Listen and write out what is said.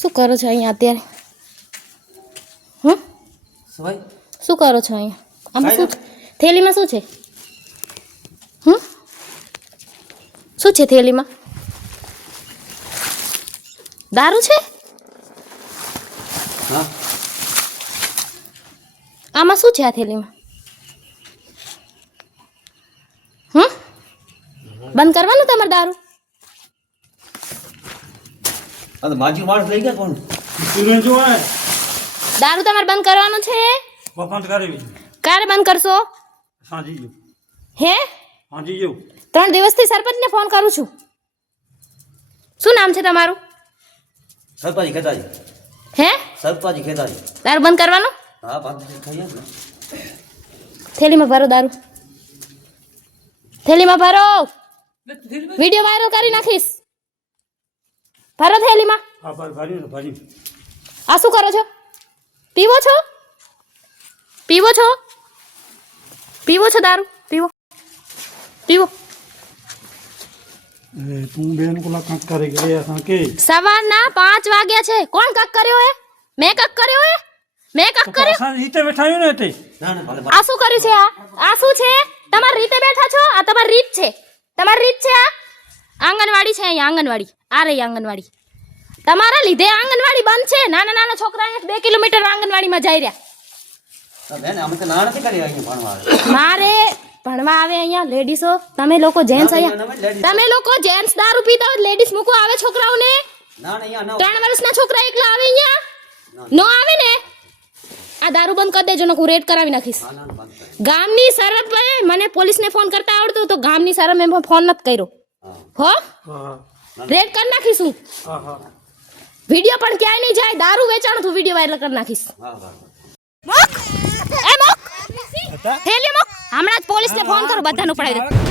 શું કરો છો અહીંયા અત્યારે? હમ શું કરો છો અહીંયા? આમાં શું થેલીમાં શું છે? શું છે થેલીમાં? દારૂ છે? હા. આમાં શું છે આ થેલીમાં? બંધ કરવાનું તમારે દારૂ? આ તો માજી માણસ લઈ ગયા કોણ? તું જો હે દારૂ તમારે બંધ કરવાનું છે? બંધ કરવી. ક્યારે બંધ કરશો? સાંજી જો. હે? સાંજી જો. 3 દિવસથી સરપંચને ફોન કરું છું. શું નામ છે તમારું? સરપાજી ખેતાજી. હે? સરપાજી ખેતાજી. દારૂ બંધ કરવાનું? હા બંધ થઈ ગયા ને. થેલીમાં ભરો દારૂ. થેલીમાં ભરો. વિડિયો વાયરલ કરી નાખીશ. ભરો થેલીમાં. હા ભાઈ. આ શું કરો છો? પીવો છો? પીવો છો? પીવો છો દારૂ? પીવો. પીવો. તું બેન કોલા કાંક કરી ગયા હતા કે સવારના 5 વાગ્યા છે. કોણ કક કર્યો હે? મેં કક કર્યો હે? મેં કક કર્યો? સાંજ રીતે બેઠાયો ને તે ના ના ભલે આ શું કર્યું છે? આ શું છે? તમારી રીતે બેઠા છો? આ તમારી રીત છે. તમારી રીત છે આ? આંગણવાડી છે અહીંયા આંગણવાડી. આ રહી આંગણવાડી. તમારા લીધે આંગણવાડી બંધ છે. નાના નાના છોકરા અહીંયા 2 કિલોમીટર આંગણવાડીમાં જઈ રહ્યા. બેન અમે તો ના નથી કરી અહીંયા ભણવા આવે. મારે ભણવા આવે અહીંયા લેડીસો. તમે લોકો જેન્ટ્સ અહીંયા તમે લોકો જેન્ટ્સ દારૂ પીતા હોય લેડીસ મૂકો આવે છોકરાઓને. ના ના અહીંયા 3 વર્ષના છોકરા એકલા આવે અહીંયા? નો આવે ને? આ દારૂ બંધ કરી દેજો ને હું રેડ કરાવી નાખીશ. ના ના બંધ કરી. ગામની સરપંચ મને પોલીસને ફોન કરતા આવડતું તો ગામની સરપંચ મેં ફોન નથી કર્યો. હો હા રેડ કરી નાખીશું. હા વિડિયો પણ ક્યાંય નહીં જાય. દારૂ વેચાણ તું વિડિયો વાયરલ કરી નાખીશ. હા હા. મોક એ મોક થેલી મોક. હમણાં જ પોલીસને ફોન કરો બધાનું પડાવી દે.